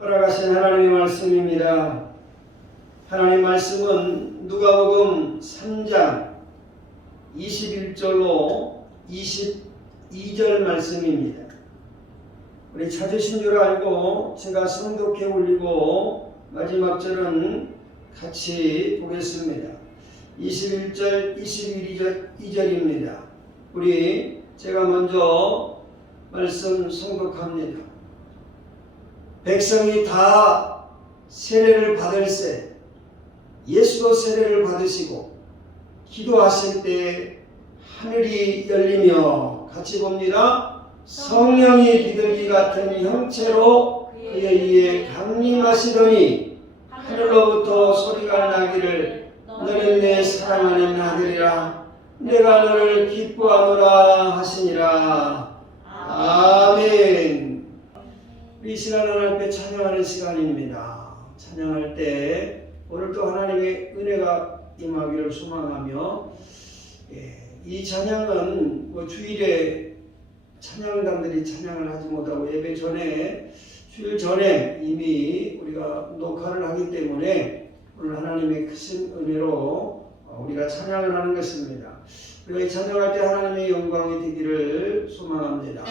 허락하신 하나님의 말씀입니다. 하나님의 말씀은 누가복음 3장 21절로 22절 말씀입니다. 우리 찾으신 줄 알고 제가 성독해 올리고 마지막 절은 같이 보겠습니다. 21절, 22절입니다. 우리 제가 먼저 말씀 성독합니다. 백성이 다 세례를 받을세 예수도 세례를 받으시고 기도하실 때 하늘이 열리며 같이 봅니다. 성령이 비둘기 같은 형체로 그의 위에 강림하시더니 하늘로부터 소리가 나기를 너는 내 사랑하는 아들이라 내가 너를 기뻐하노라 하시니라. 아멘. 이 시간은 하나님께 찬양하는 시간입니다. 찬양할 때 오늘도 하나님의 은혜가 임하기를 소망하며 이 찬양은 주일에 찬양단들이 찬양을 하지 못하고 예배 전에 주일 전에 이미 우리가 녹화를 하기 때문에 오늘 하나님의 크신 은혜로 우리가 찬양을 하는 것입니다. 우리가 이 찬양할 때 하나님의 영광이 되기를 소망합니다.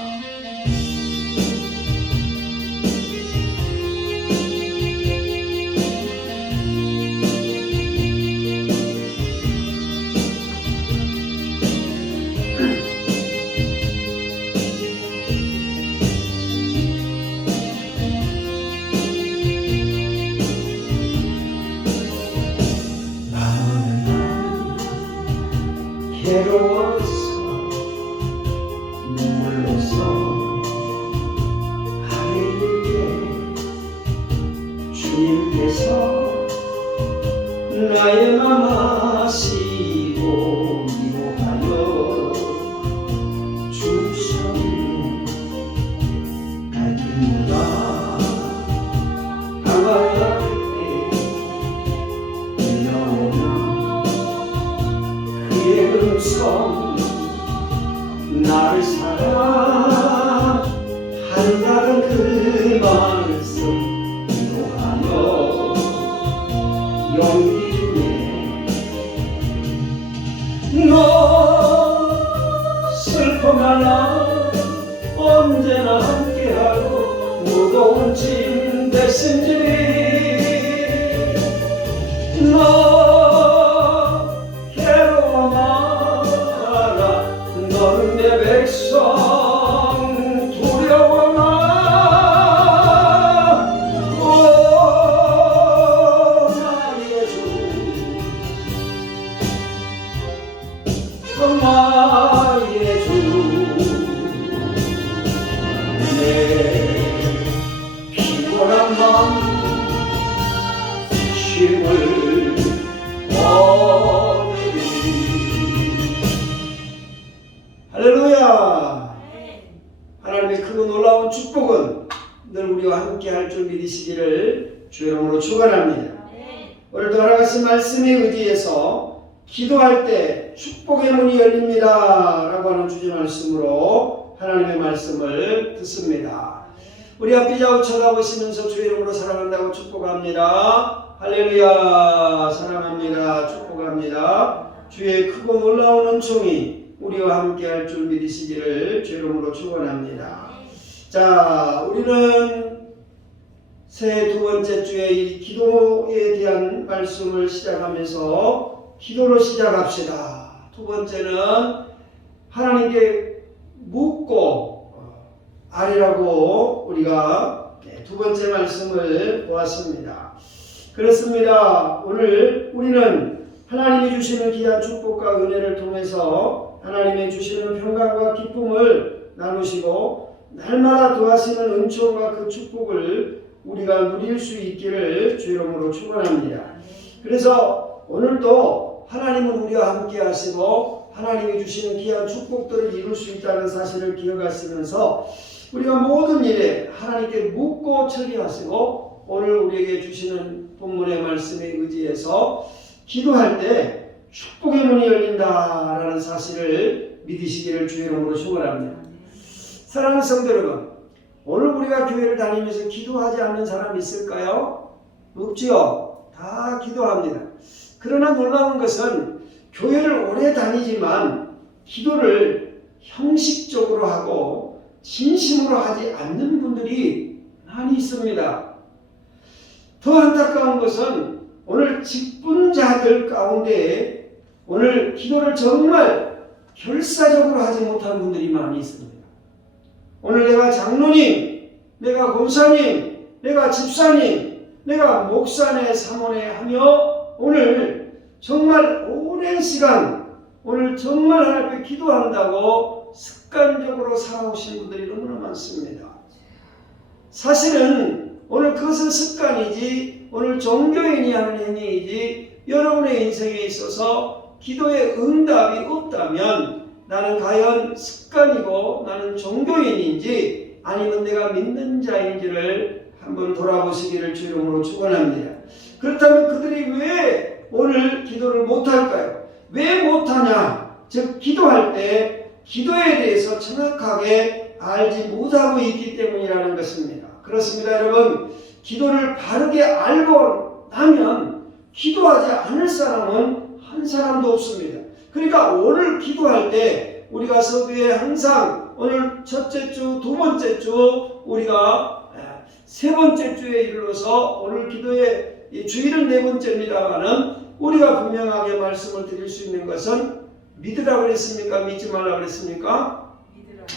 괴로워서 눈물로서 하늘에 주님께서 나의 맘 아시고 위로하여 주셨네. 갈길마다 가봐야 할 때 들려오는 그의 음성 나를 사랑한다는 그 말씀 위로하며 용기 주네. 너 슬퍼 말라 언제나 함께하고 무거운 짐 대신 지니 너 괴로워 마라 너는 내 백성 두려워 마. 오 나의 주 나의 주 내 피곤한 맘 힘을 얻으리. 할렐루야. 하나님의 크고 놀라운 축복은 늘 우리와 함께 할 줄 믿으시기를 주의 이름으로 축원합니다. 오늘도 하나님 말씀에 의지해서 기도할 때 축복의 문이 열립니다 라고 하는 주제 말씀으로 하나님의 말씀을 듣습니다. 우리 앞에 좌우 쳐다보시면서 주의 이름으로 사랑한다고 축복합니다. 할렐루야. 사랑합니다. 축복합니다. 주의 크고 놀라운 은총이 우리와 함께 할 줄 믿으시기를 주의 이름으로 축원합니다. 자, 우리는 새해 두 번째 주에 이 기도에 대한 말씀을 시작하면서 기도로 시작합시다. 두 번째는 하나님께 묻고 아뢰라고 우리가 두 번째 말씀을 보았습니다. 그렇습니다. 오늘 우리는 하나님이 주시는 귀한 축복과 은혜를 통해서 하나님이 주시는 평강과 기쁨을 나누시고 날마다 더하시는 은총과 그 축복을 우리가 누릴 수 있기를 주의 이름으로 축원합니다. 그래서 오늘도 하나님은 우리와 함께 하시고 하나님이 주시는 귀한 축복들을 이룰 수 있다는 사실을 기억하시면서 우리가 모든 일에 하나님께 묻고 처리하시고 오늘 우리에게 주시는 본문의 말씀에 의지해서 기도할 때 축복의 문이 열린다라는 사실을 믿으시기를 주의 이름으로 축원합니다. 사랑하는 성도 여러분, 오늘 우리가 교회를 다니면서 기도하지 않는 사람이 있을까요? 없지요. 다 기도합니다. 그러나 놀라운 것은 교회를 오래 다니지만 기도를 형식적으로 하고 진심으로 하지 않는 분들이 많이 있습니다. 더 안타까운 것은 오늘 직분자들 가운데 오늘 기도를 정말 결사적으로 하지 못한 분들이 많이 있습니다. 오늘 내가 장로님, 내가 권사님, 내가 집사님, 내가 목사네 사모네 하며 오늘 정말 오랜 시간 오늘 정말 하나님 앞에 기도한다고 습관적으로 살아오신 분들이 너무나 많습니다. 사실은 오늘 그것은 습관이지 오늘 종교인이 하는 행위이지 여러분의 인생에 있어서 기도의 응답이 없다면 나는 과연 습관이고 나는 종교인인지 아니면 내가 믿는 자인지를 한번 돌아보시기를 주 이름으로 축원합니다. 그렇다면 그들이 왜 오늘 기도를 못할까요? 왜 못하냐? 즉 기도할 때 기도에 대해서 정확하게 알지 못하고 있기 때문이라는 것입니다. 그렇습니다. 여러분, 기도를 바르게 알고 나면 기도하지 않을 사람은 한 사람도 없습니다. 그러니까 오늘 기도할 때 우리가 서두에 항상 오늘 첫째 주, 두 번째 주 우리가 세 번째 주에 이르러서 오늘 기도의 주일은 네 번째입니다만은 우리가 분명하게 말씀을 드릴 수 있는 것은 믿으라고 그랬습니까? 믿지 말라고 그랬습니까?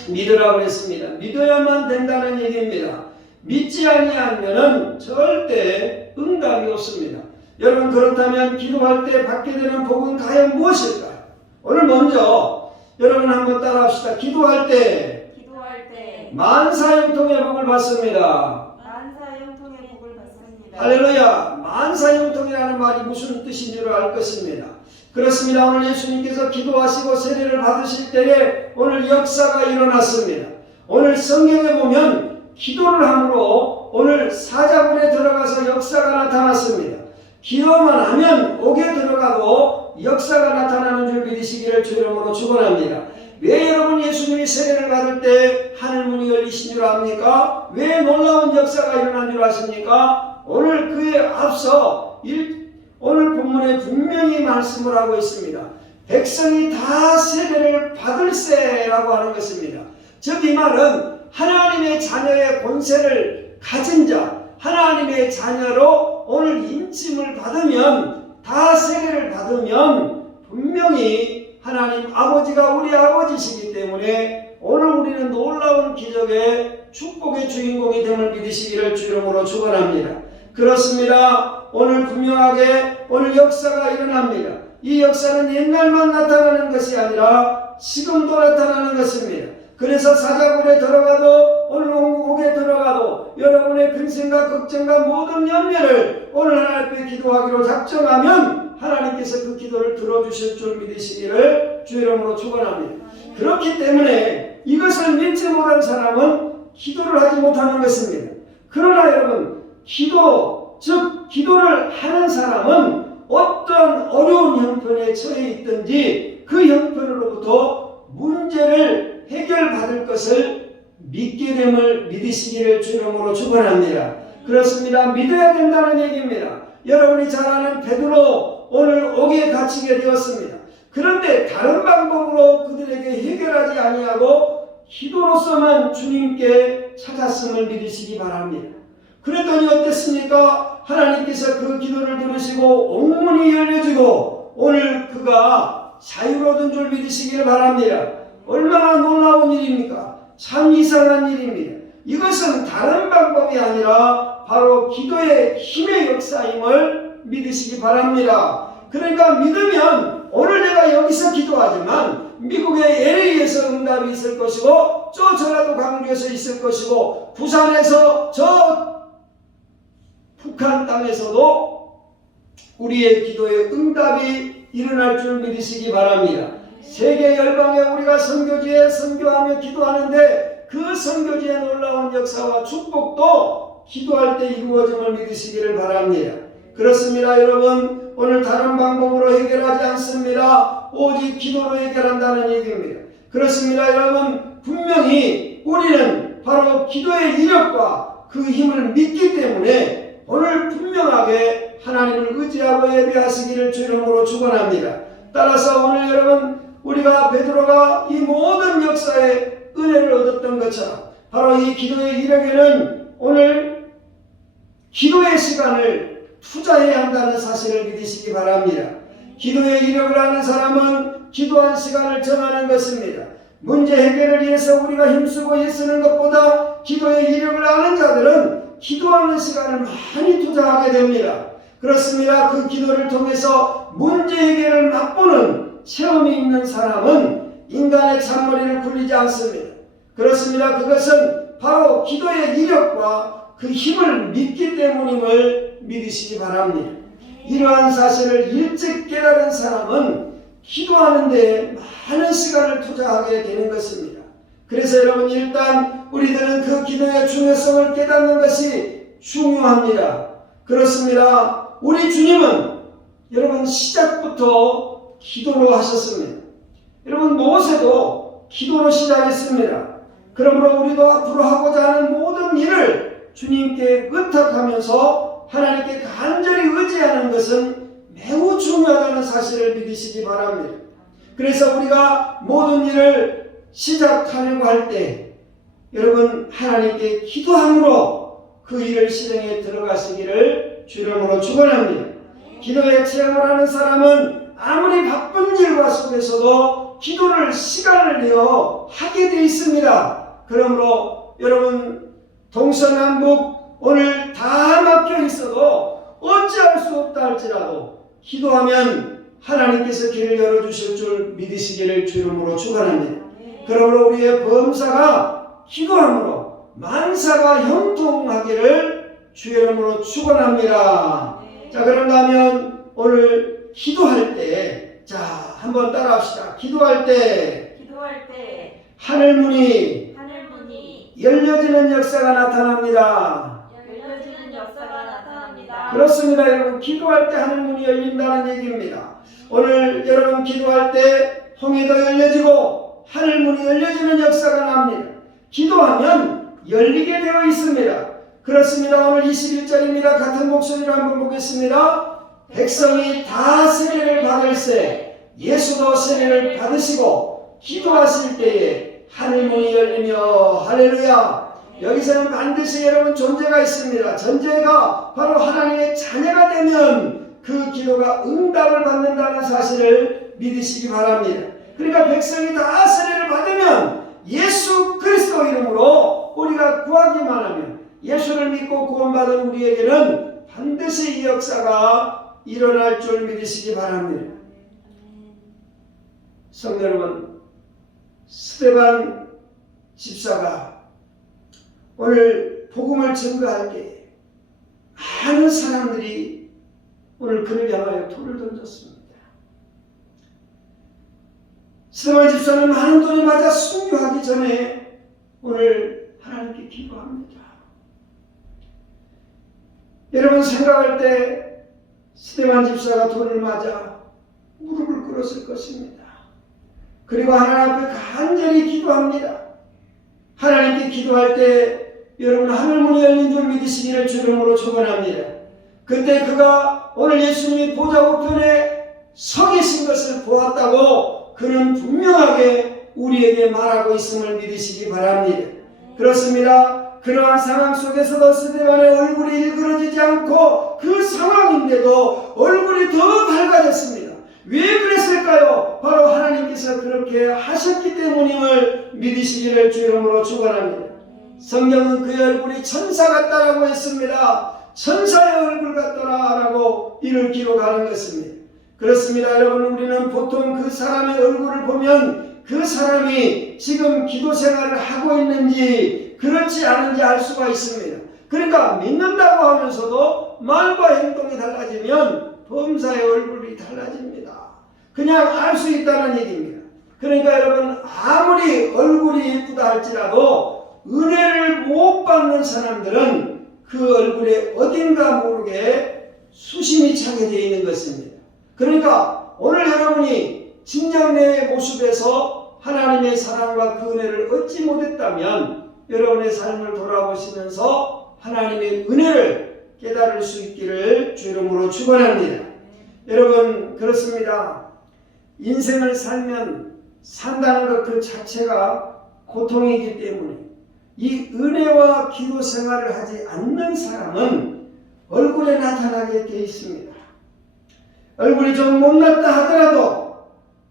믿으라고 그랬습니다. 믿어야만 된다는 얘기입니다. 믿지 아니하면은 절대 응답이 없습니다. 여러분, 그렇다면 기도할 때 받게 되는 복은 과연 무엇일까요? 오늘 먼저 여러분 한번 따라합시다. 기도할 때 만사형통의 복을 받습니다. 할렐루야. 만사형통이라는 말이 무슨 뜻인 줄 알 것입니다. 그렇습니다. 오늘 예수님께서 기도하시고 세례를 받으실 때에 오늘 역사가 일어났습니다. 오늘 성경에 보면 기도를 함으로 오늘 사자굴에 들어가서 역사가 나타났습니다. 기도만 하면 옥에 들어가도 역사가 나타나는 줄 믿으시기를 주 이름으로 축원합니다. 왜 여러분 예수님이 세례를 받을 때 하늘문이 열리신 줄 압니까? 왜 놀라운 역사가 일어난 줄 아십니까? 오늘 그에 앞서 오늘 본문에 분명히 말씀을 하고 있습니다. 백성이 다 세례를 받을세라고 하는 것입니다. 즉 이 말은 하나님의 자녀의 권세를 가진 자, 하나님의 자녀로 오늘 인침을 받으면 다 세례를 받으면 분명히 하나님 아버지가 우리 아버지시기 때문에 오늘 우리는 놀라운 기적의 축복의 주인공이 됨을 믿으시기를 주 이름으로 축원합니다. 그렇습니다. 오늘 분명하게 오늘 역사가 일어납니다. 이 역사는 옛날만 나타나는 것이 아니라 지금도 나타나는 것입니다. 그래서 사자굴에 들어가도 오늘 옥에 들어가도 여러분의 근심과 걱정과 모든 염려를 오늘 하나님 앞에 기도하기로 작정하면 하나님께서 그 기도를 들어주실 줄 믿으시기를 주 이름으로 축원합니다. 그렇기 때문에 이것을 믿지 못한 사람은 기도를 하지 못하는 것입니다. 그러나 여러분, 기도를 하는 사람은 어떤 어려운 형편에 처해 있든지 그 형편으로부터 문제를 해결받을 것을 믿게 됨을 믿으시기를 주 이름으로 축원합니다. 그렇습니다. 믿어야 된다는 얘기입니다. 여러분이 잘 아는 베드로 오늘 옥에 갇히게 되었습니다. 그런데 다른 방법으로 그들에게 해결하지 아니하고 기도로서만 주님께 찾았음을 믿으시기 바랍니다. 그랬더니 어땠습니까? 하나님께서 그 기도를 들으시고 옥문이 열려지고 오늘 그가 자유로 얻은 줄 믿으시기를 바랍니다. 얼마나 놀라운 일입니까? 참 이상한 일입니다. 이것은 다른 방법이 아니라 바로 기도의 힘의 역사임을 믿으시기 바랍니다. 그러니까 믿으면 오늘 내가 여기서 기도하지만 미국의 LA에서 응답이 있을 것이고 저 전라도 광주에서 있을 것이고 부산에서 저 북한 땅에서도 우리의 기도의 응답이 일어날 줄 믿으시기 바랍니다. 세계 열방에 우리가 선교지에 선교하며 기도하는데 그 선교지의 놀라운 역사와 축복도 기도할 때 이루어짐을 믿으시기를 바랍니다. 그렇습니다. 여러분, 오늘 다른 방법으로 해결하지 않습니다. 오직 기도로 해결한다는 얘기입니다. 그렇습니다. 여러분, 분명히 우리는 바로 기도의 이력과 그 힘을 믿기 때문에 오늘 분명하게 하나님을 의지하고 예배하시기를 주 이름으로 축원합니다. 따라서 오늘 여러분 우리가 베드로가 이 모든 역사에 은혜를 얻었던 것처럼 바로 이 기도의 이력에는 오늘 기도의 시간을 투자해야 한다는 사실을 믿으시기 바랍니다. 기도의 이력을 아는 사람은 기도한 시간을 정하는 것입니다. 문제 해결을 위해서 우리가 힘쓰고 애쓰는 것보다 기도의 이력을 아는 자들은 기도하는 시간을 많이 투자하게 됩니다. 그렇습니다. 그 기도를 통해서 문제 해결을 맛보는 체험이 있는 사람은 인간의 잔머리를 굴리지 않습니다. 그렇습니다. 그것은 바로 기도의 이력과 그 힘을 믿기 때문임을 믿으시기 바랍니다. 이러한 사실을 일찍 깨달은 사람은 기도하는 데 많은 시간을 투자하게 되는 것입니다. 그래서 여러분 일단 우리들은 그 기도의 중요성을 깨닫는 것이 중요합니다. 그렇습니다. 우리 주님은 여러분 시작부터 기도로 하셨습니다. 여러분 모세도 기도로 시작했습니다. 그러므로 우리도 앞으로 하고자 하는 모든 일을 주님께 의탁하면서 하나님께 간절히 의지하는 것은 매우 중요하다는 사실을 믿으시기 바랍니다. 그래서 우리가 모든 일을 시작하려고 할 때 여러분 하나님께 기도함으로 그 일을 실행에 들어가시기를 주 이름으로 축원합니다. 기도의 체험을 하는 사람은 아무리 바쁜 일과 속에서도 기도를 시간을 내어 하게 되어 있습니다. 그러므로 여러분 동서남북 오늘 다 막혀 있어도 어찌할 수 없다 할지라도 기도하면 하나님께서 길을 열어주실 줄 믿으시기를 주 이름으로 축원합니다. 그러므로 우리의 범사가 기도함으로 만사가 형통하기를 주 이름으로 축원합니다. 자, 그런가 하면 오늘 기도할 때, 자, 한번 따라 합시다. 기도할 때 하늘문이 열려지는 역사가 나타납니다. 그렇습니다. 여러분 기도할 때 하늘문이 열린다는 얘기입니다. 오늘 여러분 기도할 때 홍해도 열려지고 하늘문이 열려지는 역사가 납니다. 기도하면 열리게 되어 있습니다. 그렇습니다. 오늘 21절입니다. 같은 목소리로 한번 보겠습니다. 백성이 다 세례를 받을세 예수도 세례를 받으시고 기도하실 때에 하늘문이 열리며 할렐루야. 여기서는 반드시 여러분 존재가 있습니다. 존재가 바로 하나님의 자녀가 되면 그 기도가 응답을 받는다는 사실을 믿으시기 바랍니다. 그러니까 백성이 다 세례를 받으면 예수 그리스도 이름으로 우리가 구하기만 하면 예수를 믿고 구원받은 우리에게는 반드시 이 역사가 일어날 줄 믿으시기 바랍니다. 성도 여러분, 스데반 집사가 오늘 복음을 증거할 때 많은 사람들이 오늘 그를 향하여 돌을 던졌습니다. 스데반 집사는 많은 돌이 맞아 순교하기 전에 오늘 하나님께 기도합니다. 여러분 생각할 때 스데반 집사가 돌을 맞아 무릎을 꿇었을 것입니다. 그리고 하나님 앞에 간절히 기도합니다. 하나님께 기도할 때 여러분 하늘문이 열린 줄 믿으시기를 주 이름으로 축원합니다. 그때 그가 오늘 예수님이 보좌 우편에 서 계신 것을 보았다고 그는 분명하게 우리에게 말하고 있음을 믿으시기 바랍니다. 그렇습니다. 그러한 상황 속에서도 스데반의 얼굴이 일그러지지 않고 그 상황인데도 얼굴이 더 밝아졌습니다. 왜 그랬을까요? 바로 하나님께서 그렇게 하셨기 때문임을 믿으시기를 주 이름으로 축원합니다. 성경은 그의 얼굴이 천사 같다라고 했습니다. 천사의 얼굴 같더라라고 이를 기록하는 것입니다. 그렇습니다. 여러분 우리는 보통 그 사람의 얼굴을 보면 그 사람이 지금 기도 생활을 하고 있는지 그렇지 않은지 알 수가 있습니다. 그러니까 믿는다고 하면서도 말과 행동이 달라지면 범사의 얼굴이 달라집니다. 그냥 알 수 있다는 얘기입니다. 그러니까 여러분 아무리 얼굴이 예쁘다 할지라도 은혜를 못 받는 사람들은 그 얼굴에 어딘가 모르게 수심이 차게 되어 있는 것입니다. 그러니까 오늘 여러분이 진정 내 모습에서 하나님의 사랑과 그 은혜를 얻지 못했다면 여러분의 삶을 돌아보시면서 하나님의 은혜를 깨달을 수 있기를 주 이름으로 축원합니다. 여러분, 그렇습니다. 인생을 살면 산다는 것 그 자체가 고통이기 때문에 이 은혜와 기도 생활을 하지 않는 사람은 얼굴에 나타나게 되어 있습니다. 얼굴이 좀 못났다 하더라도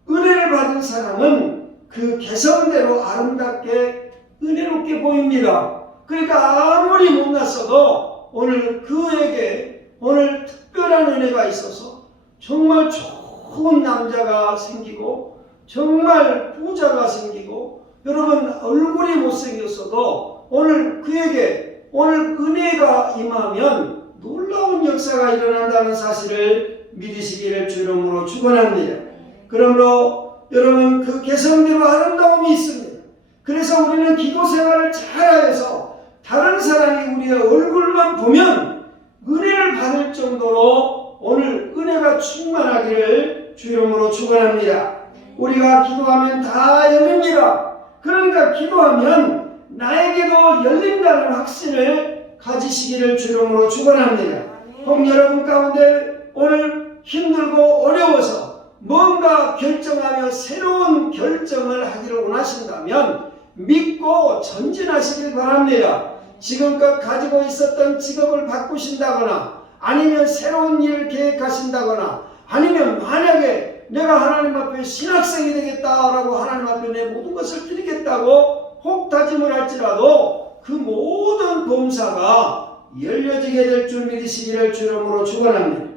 은혜를 받은 사람은 그 개성대로 아름답게 은혜롭게 보입니다. 그러니까 아무리 못났어도 오늘 그에게 오늘 특별한 은혜가 있어서 정말 좋은 남자가 생기고 정말 부자가 생기고 여러분 얼굴이 못생겼어도 오늘 그에게 오늘 은혜가 임하면 놀라운 역사가 일어난다는 사실을 믿으시기를 주 이름으로 축원합니다. 그러므로 여러분 그 개성대로 아름다움이 있습니다. 그래서 우리는 기도 생활을 잘해서 다른 사람이 우리의 얼굴만 보면 은혜를 받을 정도로 오늘 은혜가 충만하기를 주 이름으로 축원합니다. 우리가 기도하면 다 열립니다. 그러니까 기도하면 나에게도 열린다는 확신을 가지시기를 주 이름으로 축원합니다. 혹 여러분 가운데 오늘 힘들고 어려워서 뭔가 결정하며 새로운 결정을 하기를 원하신다면 믿고 전진하시길 바랍니다. 지금껏 가지고 있었던 직업을 바꾸신다거나 아니면 새로운 일을 계획하신다거나 아니면 만약에 내가 하나님 앞에 신학생이 되겠다라고 하나님 앞에 내 모든 것을 드리겠다고 혹 다짐을 할지라도 그 모든 범사가 열려지게 될 줄 믿으시기를 주 이름으로 축원합니다.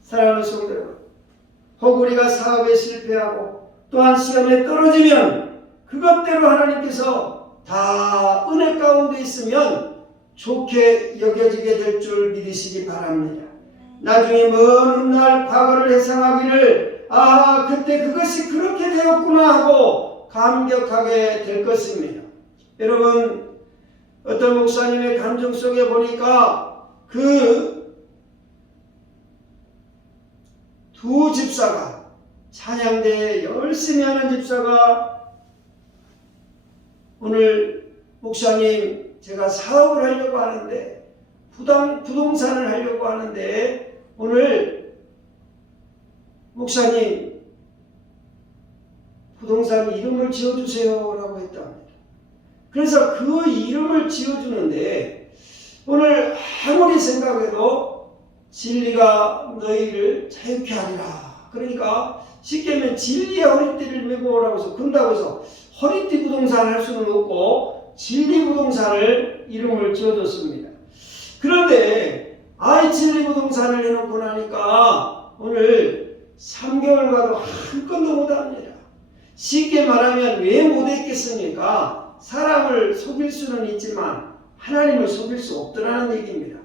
사랑하는 성도 여러분, 혹 우리가 사업에 실패하고 또한 시험에 떨어지면 그것대로 하나님께서 다 은혜 가운데 있으면 좋게 여겨지게 될 줄 믿으시기 바랍니다. 나중에 먼 훗날 과거를 회상하기를 그때 그것이 그렇게 되었구나 하고 감격하게 될 것입니다. 여러분, 어떤 목사님의 감정 속에 보니까 그 두 집사가 찬양대에 열심히 하는 집사가 오늘 목사님 제가 사업을 하려고 하는데 부동산을 하려고 하는데 오늘 목사님 부동산 이름을 지어주세요 라고 했답니다. 그래서 그 이름을 지어주는데 오늘 아무리 생각해도 진리가 너희를 자유케 하리라. 그러니까 쉽게 하면 진리의 허리띠를 메고 오라고 해서 군다고 해서 허리띠 부동산을 할 수는 없고 진리 부동산을 이름을 지어줬습니다. 그런데 진리 부동산을 해놓고 나니까 오늘 3개월가도 한 건도 못합니다. 쉽게 말하면 왜 못했겠습니까? 사람을 속일 수는 있지만 하나님을 속일 수 없더라는 얘기입니다.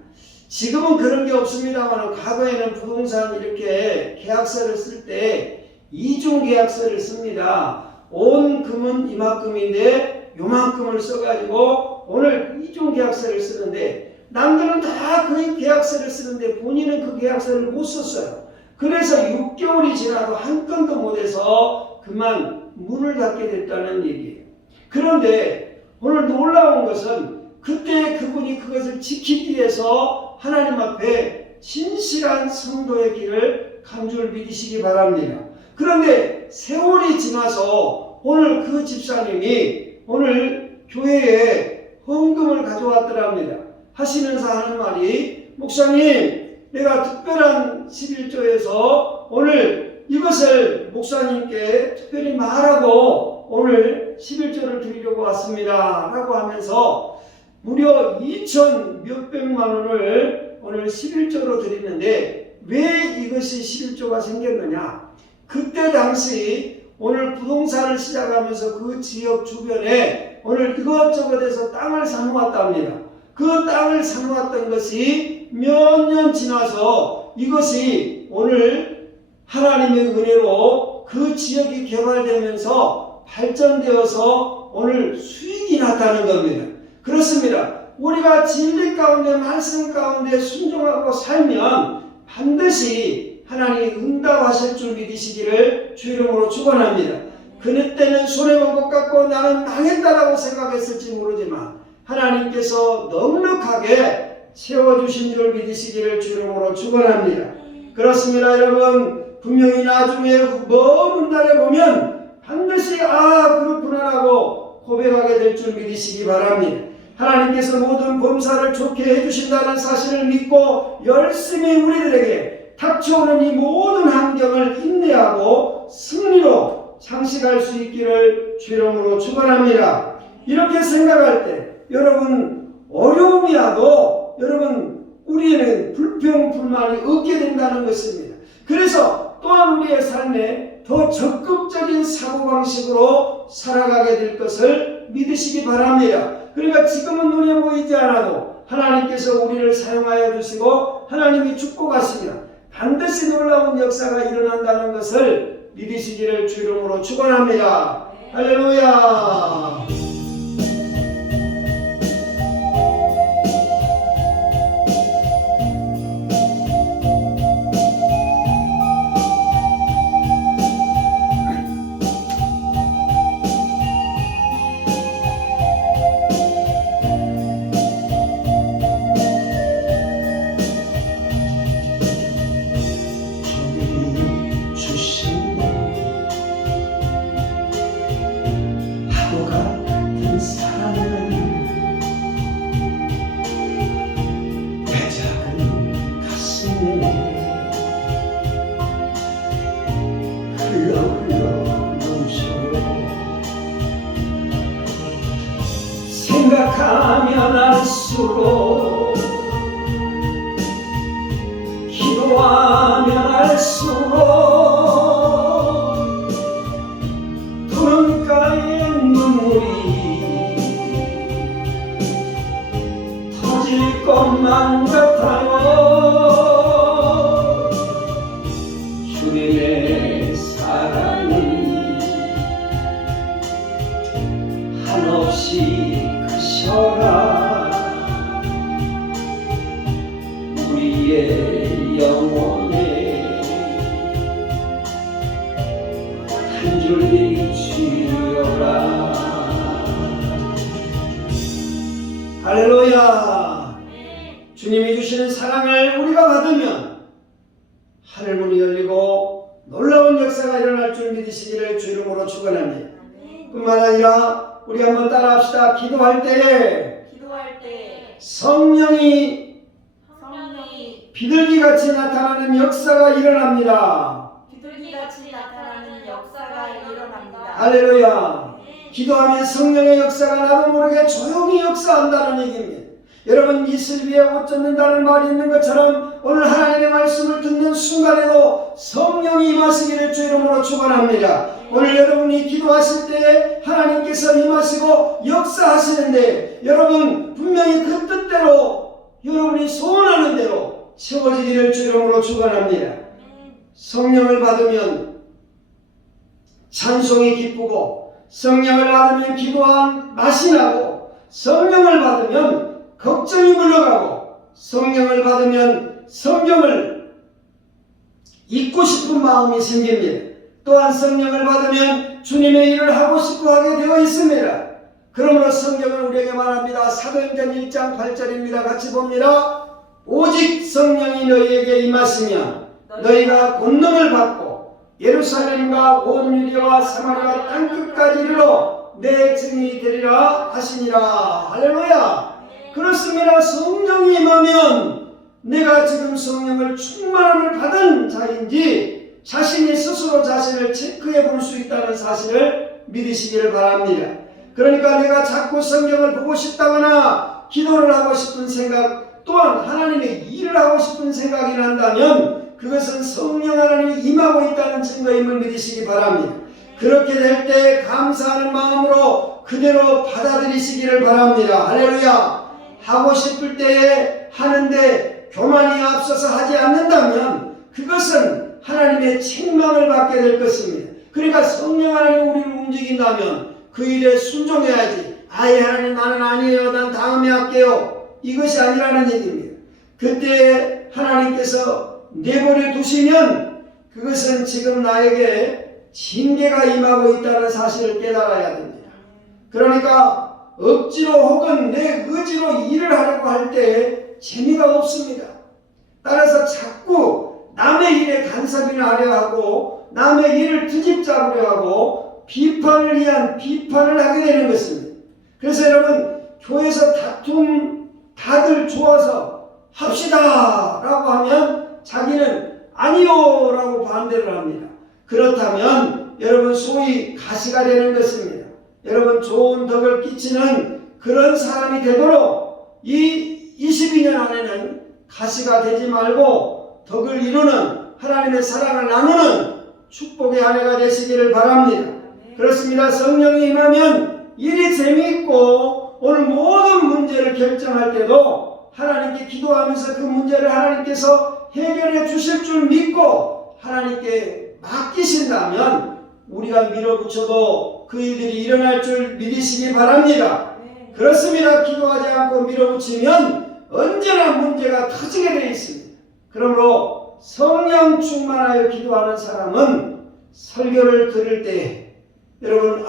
지금은 그런 게 없습니다만 과거에는 부동산 이렇게 계약서를 쓸 때 이중 계약서를 씁니다. 온 금은 이만큼인데 요만큼을 써가지고 오늘 이중 계약서를 쓰는데 남들은 다 그 계약서를 쓰는데 본인은 그 계약서를 못 썼어요. 그래서 6개월이 지나도 한 건도 못해서 그만 문을 닫게 됐다는 얘기예요. 그런데 오늘 놀라운 것은 그때 그분이 그것을 지키기 위해서 하나님 앞에 진실한 성도의 길을 간 줄 믿으시기 바랍니다. 그런데 세월이 지나서 오늘 그 집사님이 오늘 교회에 헌금을 가져왔더랍니다. 하시면서 하는 말이 목사님 내가 특별한 11조에서 오늘 이것을 목사님께 특별히 말하고 오늘 11조를 드리려고 왔습니다 라고 하면서 무려 2천 몇백만 원을 오늘 11조로 드리는데 왜 이것이 11조가 생겼느냐? 그때 당시 오늘 부동산을 시작하면서 그 지역 주변에 오늘 이것저것에서 땅을 사놓았답니다. 그 땅을 사놓았던 것이 몇 년 지나서 이것이 오늘 하나님의 은혜로 그 지역이 개발되면서 발전되어서 오늘 수익이 났다는 겁니다. 그렇습니다. 우리가 진리 가운데 말씀 가운데 순종하고 살면 반드시 하나님이 응답하실 줄 믿으시기를 주 이름으로 축원합니다. 그때는 손해본 것 같고 나는 망했다라고 생각했을지 모르지만 하나님께서 넉넉하게 채워주신 줄 믿으시기를 주 이름으로 축원합니다. 그렇습니다. 여러분, 분명히 나중에 먼 날에 보면 반드시 그렇구나 하고 고백하게 될 줄 믿으시기 바랍니다. 하나님께서 모든 범사를 좋게 해주신다는 사실을 믿고 열심히 우리들에게 닥쳐오는 이 모든 환경을 인내하고 승리로 장식할 수 있기를 주 이름으로 축원합니다. 이렇게 생각할 때 여러분, 어려움이 와도 여러분 우리에는 불평불만이 없게 된다는 것입니다. 그래서 또한 우리의 삶에 더 적극적인 사고방식으로 살아가게 될 것을 믿으시기 바랍니다. 그러니까 지금은 눈에 보이지 않아도 하나님께서 우리를 사용하여 주시고 하나님이 축복하시면 반드시 놀라운 역사가 일어난다는 것을 믿으시기를 주 이름으로 축원합니다. 할렐루야. 생각하면 할수록 기도하면 할수록 두 눈가에 눈물이 터질 것만 같아요. 주님의 사랑은 한없이 우리의 영혼에 한 줄기 비추어라. 할렐루야. 주님이 주시는 사랑을 우리가 받으면 하늘문이 열리고 놀라운 역사가 일어날 줄 믿으시기를 주 이름으로 축원합니다. 뿐만 아니라 우리 한번 따라합시다. 기도할 때에 성령이 비둘기같이 나타나는 역사가 일어납니다. 할렐루야. 기도하면 성령의 역사가 나도 모르게 조용히 역사한다는 얘기입니다. 여러분, 이슬 위에 옷 젖는다는 말이 있는 것처럼 오늘 하나님의 말씀을 듣는 순간에도 성령이 임하시기를 주 이름으로 축원합니다. 오늘 여러분이 기도하실 때 하나님께서 임하시고 역사하시는데 여러분 분명히 그 뜻대로 여러분이 소원하는 대로 채워지기를 주 이름으로 축원합니다. 성령을 받으면 찬송이 기쁘고 성령을 받으면 기도한 맛이 나고 성령을 받으면 걱정이 물러가고 성령을 받으면 성경을 읽고 싶은 마음이 생깁니다. 또한 성령을 받으면 주님의 일을 하고 싶어 하게 되어 있습니다. 그러므로 성경은 우리에게 말합니다. 사도행전 1장 8절입니다. 같이 봅니다. 오직 성령이 너희에게 임하시면 너희가 권능을 받고 예루살렘과 온 유대와 사마리아 땅끝까지 이르러 내 증인이 되리라 하시니라. 할렐루야. 그렇습니다. 성령이 임하면 내가 지금 성령을 충만함을 받은 자인지 자신이 스스로 자신을 체크해 볼 수 있다는 사실을 믿으시기를 바랍니다. 그러니까 내가 자꾸 성경을 보고 싶다거나 기도를 하고 싶은 생각 또한 하나님의 일을 하고 싶은 생각이 난다면 그것은 성령 하나님이 임하고 있다는 증거임을 믿으시기 바랍니다. 그렇게 될 때 감사하는 마음으로 그대로 받아들이시기를 바랍니다. 할렐루야. 하고 싶을 때에 하는데 교만이 앞서서 하지 않는다면 그것은 하나님의 책망을 받게 될 것입니다. 그러니까 성령 하나님 우리를 움직인다면 그 일에 순종해야지. 아예 하나님 나는 아니에요. 난 다음에 할게요. 이것이 아니라는 얘기입니다. 그때 하나님께서 내버려 두시면 그것은 지금 나에게 징계가 임하고 있다는 사실을 깨달아야 됩니다. 그러니까 억지로 혹은 내 의지로 일을 하려고 할 때 재미가 없습니다. 따라서 자꾸 남의 일에 간섭이나 하려 하고 남의 일을 트집잡으려 하고 비판을 위한 비판을 하게 되는 것입니다. 그래서 여러분, 교회에서 다툼 다들 좋아서 합시다 라고 하면 자기는 아니요 라고 반대를 합니다. 그렇다면 여러분 소위 가시가 되는 것입니다. 여러분 좋은 덕을 끼치는 그런 사람이 되도록 이 22년 안에는 가시가 되지 말고 덕을 이루는 하나님의 사랑을 나누는 축복의 한 해가 되시기를 바랍니다. 그렇습니다. 성령이 임하면 일이 재미있고 오늘 모든 문제를 결정할 때도 하나님께 기도하면서 그 문제를 하나님께서 해결해 주실 줄 믿고 하나님께 맡기신다면 우리가 밀어붙여도 그 일들이 일어날 줄 믿으시기 바랍니다. 그렇습니다. 기도하지 않고 밀어붙이면 언제나 문제가 터지게 되어 있습니다. 그러므로 성령 충만하여 기도하는 사람은 설교를 들을 때 여러분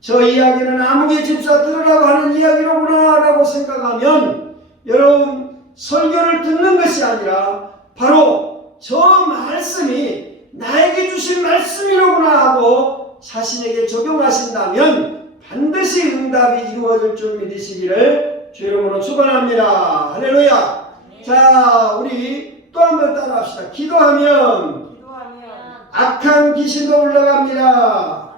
저 이야기는 아무개 집사 들으라고 하는 이야기로구나 라고 생각하면 여러분 설교를 듣는 것이 아니라 바로 저 말씀이 나에게 주신 말씀이로구나 하고 자신에게 적용하신다면 반드시 응답이 이루어질 줄 믿으시기를 주 이름으로 축원합니다. 할렐루야. 자, 우리 또 한 번 따라합시다. 기도하면 악한 귀신도 올라갑니다.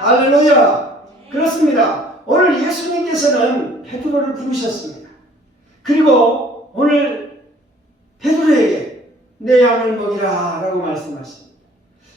할렐루야. 그렇습니다. 오늘 예수님께서는 베드로를 부르셨습니다. 그리고 오늘 베드로에게 내 양을 먹이라 라고 말씀하십니다.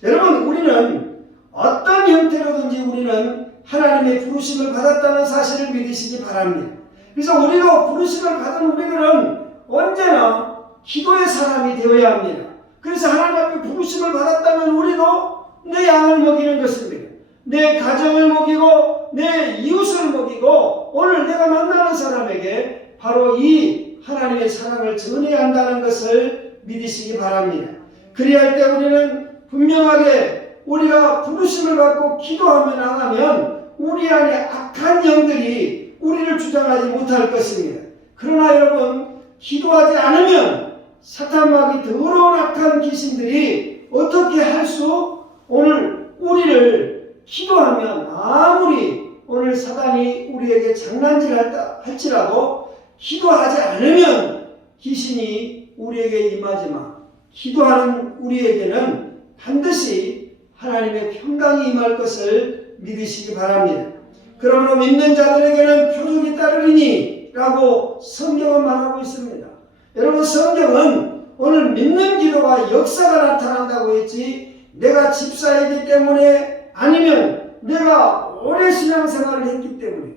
여러분, 우리는 어떤 형태로든지 우리는 하나님의 부르심을 받았다는 사실을 믿으시기 바랍니다. 그래서 우리도 부르심을 받은 우리들은 언제나 기도의 사람이 되어야 합니다. 그래서 하나님 앞에 부르심을 받았다면 우리도 내 양을 먹이는 것입니다. 내 가정을 먹이고 내 이웃을 먹이고 오늘 내가 만나는 사람에게 바로 이 하나님의 사랑을 전해야 한다는 것을 믿으시기 바랍니다. 그리할 때 우리는 분명하게 우리가 부르심을 받고 기도하며 나가면 우리 안에 악한 영들이 우리를 주장하지 못할 것입니다. 그러나 여러분, 기도하지 않으면 사탄마귀 더러운 악한 귀신들이 어떻게 할 수 오늘 우리를 기도하면 아무리 오늘 사단이 우리에게 장난질할지라도 기도하지 않으면 귀신이 우리에게 임하지만 기도하는 우리에게는 반드시 하나님의 평강이 임할 것을 믿으시기 바랍니다. 그러므로 믿는 자들에게는 표적이 따르리니 라고 성경은 말하고 있습니다. 여러분, 성경은 오늘 믿는 기도가 역사가 나타난다고 했지 내가 집사이기 때문에 아니면 내가 오래 신앙생활을 했기 때문에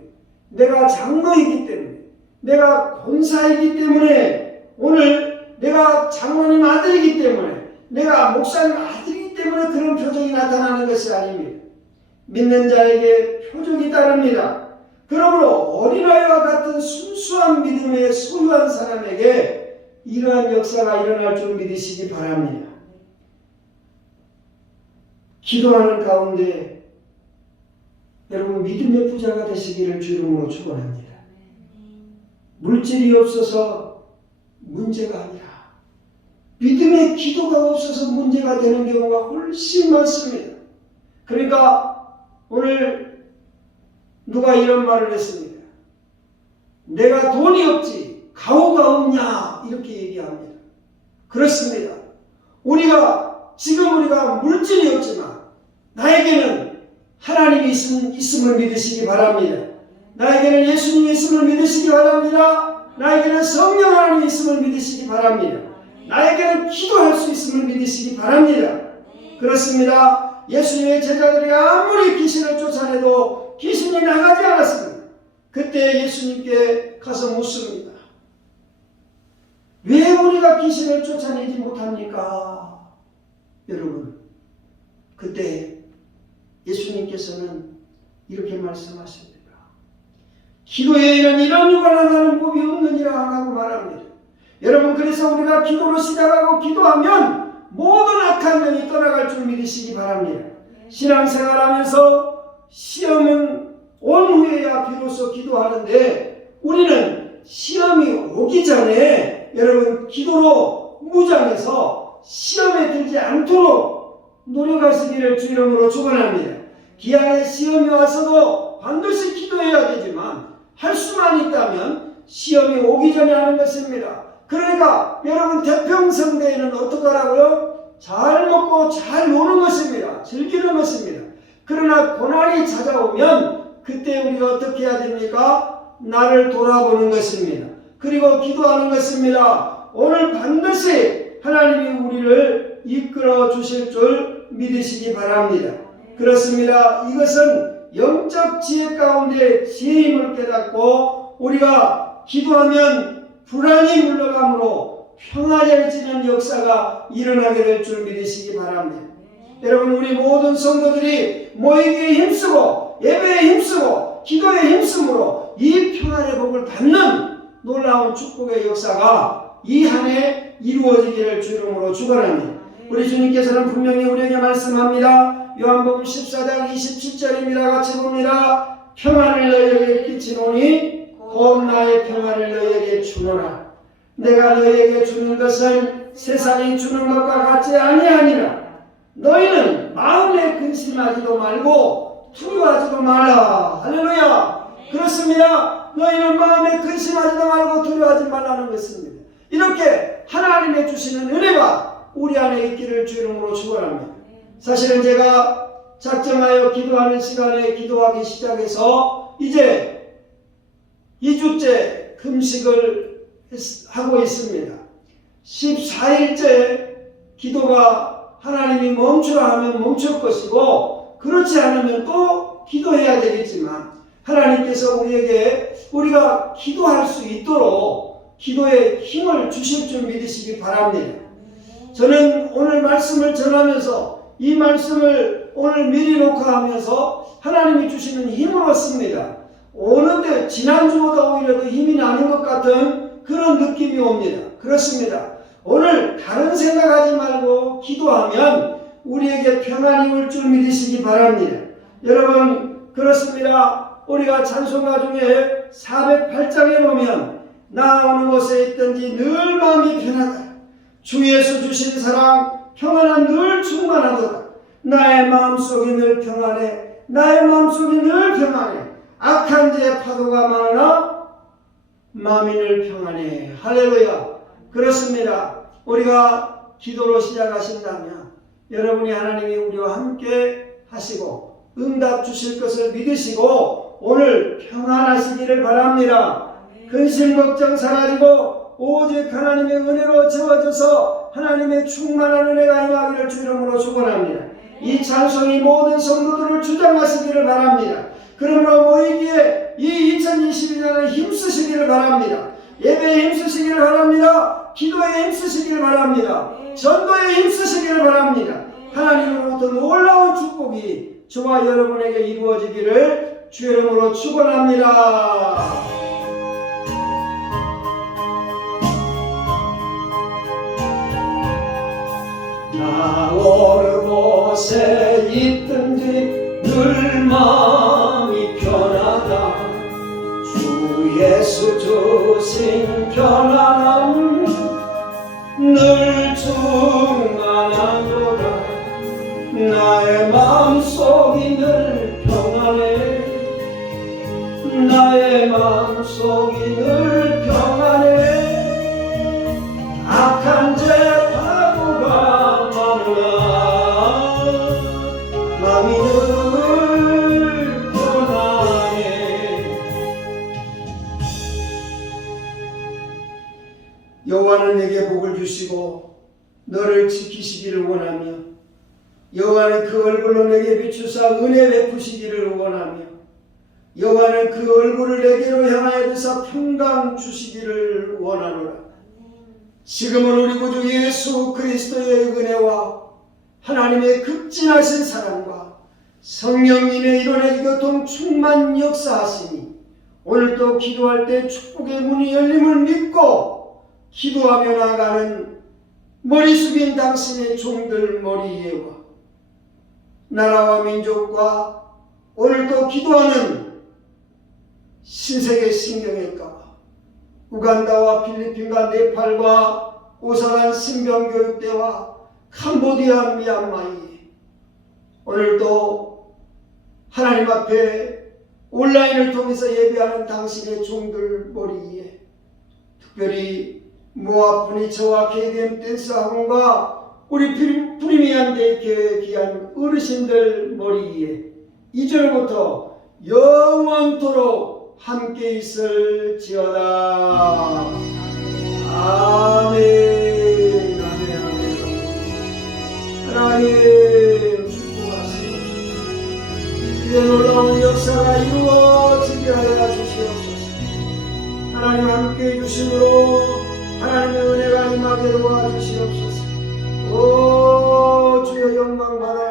내가 장로이기 때문에 내가 권사이기 때문에 오늘 내가 장로님 아들이기 때문에 내가 목사님 아들이기 때문에 그런 표적이 나타나는 것이 아닙니다. 믿는 자에게 표적이 따릅니다. 그러므로 어린아이와 같은 순수한 믿음의 소유한 사람에게 이러한 역사가 일어날 줄 믿으시기 바랍니다. 기도하는 가운데 여러분 믿음의 부자가 되시기를 주 이름으로 축원합니다. 물질이 없어서 문제가 아니라 믿음의 기도가 없어서 문제가 되는 경우가 훨씬 많습니다. 그러니까 오늘 누가 이런 말을 했습니다. 내가 돈이 없지 가오가 없냐 이렇게 얘기합니다. 그렇습니다. 지금 우리가 물질이 없지만 나에게는 하나님이 있음을 믿으시기 바랍니다. 나에게는 예수님이 있음을 믿으시기 바랍니다. 나에게는 성령 하나님이 있음을 믿으시기 바랍니다. 나에게는 기도할 수 있음을 믿으시기 바랍니다. 그렇습니다. 예수님의 제자들이 아무리 귀신을 쫓아내도 귀신이 나가지 않았습니다. 그때 예수님께 가서 묻습니다. 왜 우리가 귀신을 쫓아내지 못합니까? 여러분, 그때 예수님께서는 이렇게 말씀하십니다. 기도에는 이런 유관하는 법이 없느니라 라고 말합니다. 여러분, 그래서 우리가 기도로 시작하고 기도하면 모든 악한 면이 떠나갈 줄 믿으시기 바랍니다. 신앙생활하면서 시험은 온 후에야 비로소 기도하는데 우리는 시험이 오기 전에 여러분 기도로 무장해서 시험에 들지 않도록 노력하시기를 주 이름으로 축원합니다. 기한에 시험이 와서도 반드시 기도해야 되지만 할 수만 있다면 시험이 오기 전에 하는 것입니다. 그러니까 여러분 태평성대에는 어떡하라고요? 잘 먹고 잘 노는 것입니다. 즐기는 것입니다. 그러나 고난이 찾아오면 그때 우리가 어떻게 해야 됩니까? 나를 돌아보는 것입니다. 그리고 기도하는 것입니다. 오늘 반드시 하나님이 우리를 이끌어 주실 줄 믿으시기 바랍니다. 그렇습니다. 이것은 영적 지혜 가운데 지혜임을 깨닫고 우리가 기도하면 불안이 물러가므로 평안해지는 역사가 일어나게 될 줄 믿으시기 바랍니다. 여러분 우리 모든 성도들이 모이기에 힘쓰고 예배에 힘쓰고 기도에 힘쓰므로 이 평안의 복을 받는 놀라운 축복의 역사가 이 한 해 이루어지기를 주 이름으로 축원합니다. 우리 주님께서는 분명히 우리에게 말씀합니다. 요한복음 14장 27절입니다. 같이 봅니다. 평안을 너희에게 끼치노니 곧 나의 평안을 너희에게 주노라. 내가 너희에게 주는 것은 세상이 주는 것과 같지 아니하니라. 너희는 마음에 근심하지도 말고 두려워하지도 말라. 할렐루야. 그렇습니다. 너희는 마음에 근심하지도 말고 두려워하지 말라는 것입니다. 이렇게 하나님의 주시는 은혜가 우리 안에 있기를 주 이름으로 축원합니다. 사실은 제가 작정하여 기도하는 시간에 기도하기 시작해서 이제 2주째 금식을 하고 있습니다. 14일째 기도가 하나님이 멈추라 하면 멈출 것이고 그렇지 않으면 또 기도해야 되겠지만 하나님께서 우리에게 우리가 기도할 수 있도록 기도에 힘을 주실 줄 믿으시기 바랍니다. 저는 오늘 말씀을 전하면서 이 말씀을 오늘 미리 녹화하면서 하나님이 주시는 힘을 얻습니다. 어느 때 지난주보다 오히려 더 힘이 나는 것 같은 그런 느낌이 옵니다. 그렇습니다. 오늘 다른 생각하지 말고 기도하면 우리에게 평안이 올 줄 믿으시기 바랍니다. 여러분 그렇습니다. 우리가 찬송가 중에 408장에 보면 나 어느 곳에 있든지 늘 마음이 편하다. 주 예수 주신 사랑 평안은 늘 충만하도다. 나의 마음속이 늘 평안해. 나의 마음속이 늘 평안해. 악한 자의 파도가 많으나 마음이 늘 평안해. 할렐루야. 그렇습니다. 우리가 기도로 시작하신다면 여러분이 하나님이 우리와 함께 하시고 응답 주실 것을 믿으시고 오늘 평안하시기를 바랍니다. 근심 걱정 사라지고 오직 하나님의 은혜로 채워져서 하나님의 충만한 은혜가 임하기를 주 이름으로 축원합니다. 이 찬송이 모든 성도들을 주장하시기를 바랍니다. 그러므로 모이기에 이 2022년에 힘쓰시기를 바랍니다. 예배에 힘쓰시기를 바랍니다. 기도에 힘쓰시기를 바랍니다. 전도에 힘쓰시기를 바랍니다. 하나님으로부터 놀라운 축복이 저와 여러분에게 이루어지기를 주 이름으로 축원합니다. 나 어느 곳에 있든지 늘 마음이 편하다. 주 예수 주신 편안함 늘 충만하도다. 나의 마음속이 늘 평안해. 나의 마음속이 늘 평안해. 악한 죄 파도가 많으나 마음이 늘 평안해. 여호와는 내게 복을 주시고 너를 지키시기를 원하며 여호와는 그 얼굴로 내게 비추사 은혜 베푸시기를 원하며 여호와는 그 얼굴을 내게로 향하여 드사 평강 주시기를 원하노라. 지금은 우리 구주 예수 그리스도의 은혜와 하나님의 극진하신 사랑과 성령님의 이론의 교통 충만 역사하시니 오늘도 기도할 때 축복의 문이 열림을 믿고 기도하며 나아가는 머리 숙인 당신의 종들 머리 위에와 나라와 민족과 오늘도 기도하는 신세계 신경외과와 우간다와 필리핀과 네팔과 오사간 신병교육대와 캄보디아 미얀마에 오늘도 하나님 앞에 온라인을 통해서 예배하는 당신의 종들 머리 위에 특별히 모아 푸니처와 KDM 댄스 학원과 우리 프리미엄 데이케어의 귀한 어르신들 머리 위에 이제로부터 영원토록 함께 있을지어다. 아멘. 아멘. 아멘. 하나님 축복하시옵소서. 주의 놀라운 역사가 이루어지게 하여 주시옵소서. 하나님 함께 해주심으로 하나님의 은혜가 임하게 도와주시옵소서. 오 주여 영광 받아